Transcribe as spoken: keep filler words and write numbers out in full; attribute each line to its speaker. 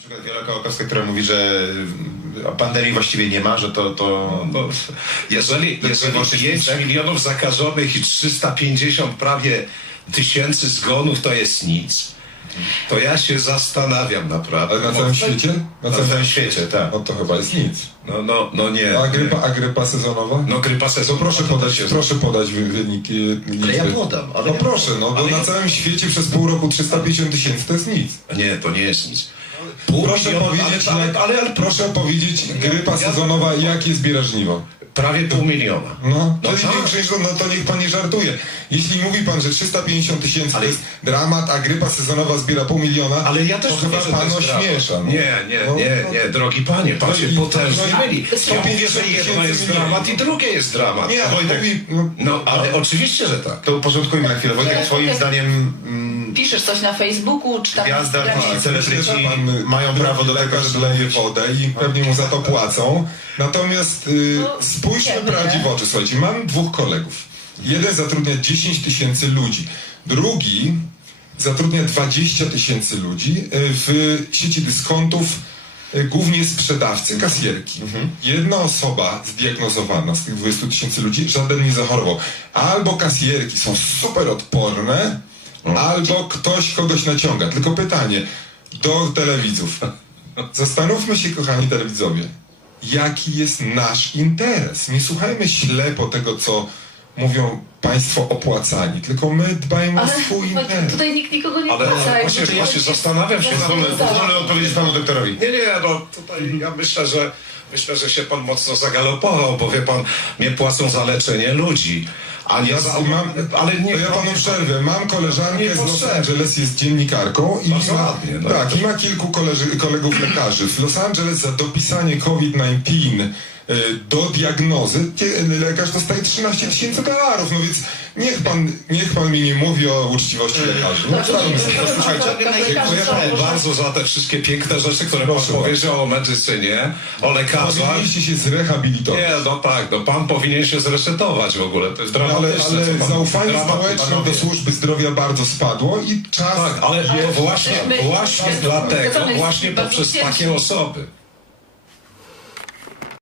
Speaker 1: Na przykład Wiola Kołakowska, która mówi, że pandemii właściwie nie ma, że to... to...
Speaker 2: No, jeżeli
Speaker 1: to
Speaker 2: jeżeli
Speaker 1: jest
Speaker 2: pięć
Speaker 1: tak?
Speaker 2: milionów zakażonych i trzysta pięćdziesiąt prawie tysięcy zgonów to jest nic, to ja się zastanawiam naprawdę.
Speaker 3: Ale na całym świecie?
Speaker 1: Na całym świecie, tak.
Speaker 3: No to chyba jest nic.
Speaker 2: No, no, no nie.
Speaker 3: A grypa,
Speaker 2: nie.
Speaker 3: a grypa sezonowa?
Speaker 2: No grypa
Speaker 3: To
Speaker 2: sezonowa.
Speaker 3: proszę
Speaker 2: to
Speaker 3: podać,
Speaker 2: też jest-
Speaker 3: proszę podać wy- wyniki.
Speaker 1: Ale ja
Speaker 3: liczby.
Speaker 1: podam, ale
Speaker 3: No
Speaker 1: ja
Speaker 3: proszę, no bo
Speaker 2: ale
Speaker 3: na
Speaker 2: ja-
Speaker 3: całym świecie przez pół roku trzysta pięćdziesiąt tysięcy to jest nic.
Speaker 2: Nie, to nie jest nic.
Speaker 3: Proszę
Speaker 2: miliona,
Speaker 3: powiedzieć,
Speaker 2: ale-
Speaker 3: jak,
Speaker 2: ale- ale-
Speaker 3: proszę powiedzieć, grypa
Speaker 2: ja-
Speaker 3: sezonowa, jakie zbiera żniwo?
Speaker 2: Prawie pół miliona.
Speaker 3: No,
Speaker 2: No
Speaker 3: czyli
Speaker 2: tak.
Speaker 3: większość, no to niech pan nie żartuje. Jeśli mówi pan, że trzysta pięćdziesiąt tysięcy
Speaker 2: Ale-
Speaker 3: to jest dramat, a grypa sezonowa zbiera pół miliona,
Speaker 2: Ale ja też
Speaker 3: to chyba
Speaker 2: mówię, że
Speaker 3: pan
Speaker 2: to jest dramat.
Speaker 3: ośmiesza. No.
Speaker 2: Nie, nie,
Speaker 3: No,
Speaker 2: nie,
Speaker 3: no.
Speaker 2: nie, drogi panie, pan
Speaker 3: No
Speaker 2: się
Speaker 3: i-
Speaker 2: potężnie
Speaker 3: no i-
Speaker 2: myli.
Speaker 3: sto
Speaker 2: Ja mówię, że
Speaker 3: pięćdziesiąt
Speaker 2: jedno jest
Speaker 3: tysięcy
Speaker 2: dramat i
Speaker 3: mniej.
Speaker 2: drugie jest dramat.
Speaker 3: Nie,
Speaker 2: A Wojtek,
Speaker 3: mówi, no,
Speaker 2: no ale oczywiście, że tak.
Speaker 1: To uporządkujmy na chwilę. Wojtek,
Speaker 4: Ale
Speaker 1: twoim
Speaker 4: Wojtek-
Speaker 1: zdaniem mm,
Speaker 4: Piszesz coś na Facebooku, czy tam na
Speaker 1: gwiazda,
Speaker 4: Instagramie?
Speaker 1: artyści, celebryci
Speaker 3: Pan
Speaker 1: mają prawo do tego,
Speaker 3: lekarz
Speaker 1: żeby
Speaker 3: leje
Speaker 1: mówić...
Speaker 3: wodę i pewnie mu za to płacą. Natomiast y,
Speaker 4: No,
Speaker 3: spójrzmy
Speaker 4: wiemy,
Speaker 3: prawdzie w
Speaker 4: nie?
Speaker 3: oczy. Słuchajcie, mam dwóch kolegów. Jeden zatrudnia dziesięć tysięcy ludzi. Drugi zatrudnia dwadzieścia tysięcy ludzi y, w sieci dyskontów, y, głównie sprzedawcy, kasjerki. Jedna osoba zdiagnozowana z tych dwudziestu tysięcy ludzi, żaden nie zachorował. Albo kasjerki są super odporne, albo ktoś kogoś naciąga. Tylko pytanie do telewidzów. Zastanówmy się, kochani telewidzowie, jaki jest nasz interes. Nie słuchajmy ślepo tego, co mówią państwo opłacani, tylko my dbajmy o
Speaker 4: Ale
Speaker 3: swój
Speaker 4: Wojtek,
Speaker 3: interes.
Speaker 4: tutaj nikt nikogo nie
Speaker 2: Ale
Speaker 4: wraca.
Speaker 2: właśnie, właśnie zastanawiam się,
Speaker 1: Pozwolę, pozwolę odpowiedzieć panu doktorowi.
Speaker 2: Nie, nie, no tutaj ja myślę, że myślę, że się pan mocno zagalopował, bo wie pan, mnie płacą za leczenie ludzi. A nie
Speaker 3: Ja
Speaker 2: za,
Speaker 3: mam,
Speaker 2: ale nie,
Speaker 3: to ja panu przerwę. Mam koleżankę z Los
Speaker 2: Niepotrzebnie.
Speaker 3: Angeles, jest dziennikarką i
Speaker 2: Bardzo
Speaker 3: ma,
Speaker 2: ładnie, no.
Speaker 3: tak, i ma kilku koleży, kolegów lekarzy. W Los Angeles za dopisanie COVID dziewiętnaście y, do diagnozy kie- lekarz dostaje trzynaście tysięcy dolarów. No więc niech pan, niech pan mi nie mówi o uczciwości lekarzy. No,
Speaker 4: Dobrze,
Speaker 3: ustalmy
Speaker 4: dziękuję.
Speaker 3: sobie.
Speaker 1: Słuchajcie,
Speaker 2: Dziękuję panu bardzo za te wszystkie piękne rzeczy, które pan
Speaker 3: Proszę
Speaker 2: powiedział o medycynie, o lekarzach.
Speaker 3: Powinniście się zrehabilitować.
Speaker 2: Nie, no tak, no pan powinien się zresetować w ogóle, to jest
Speaker 3: Ale,
Speaker 2: dramatyczne.
Speaker 3: ale
Speaker 2: co pan
Speaker 3: zaufanie
Speaker 2: mówi.
Speaker 3: społeczne
Speaker 2: Panowie.
Speaker 3: do służby zdrowia bardzo spadło i czas
Speaker 2: Tak, ale to właśnie,
Speaker 4: my-
Speaker 2: właśnie
Speaker 4: my-
Speaker 2: dlatego,
Speaker 4: to my-
Speaker 2: właśnie
Speaker 4: bardzo
Speaker 2: poprzez
Speaker 4: wdzięczni.
Speaker 2: takie osoby.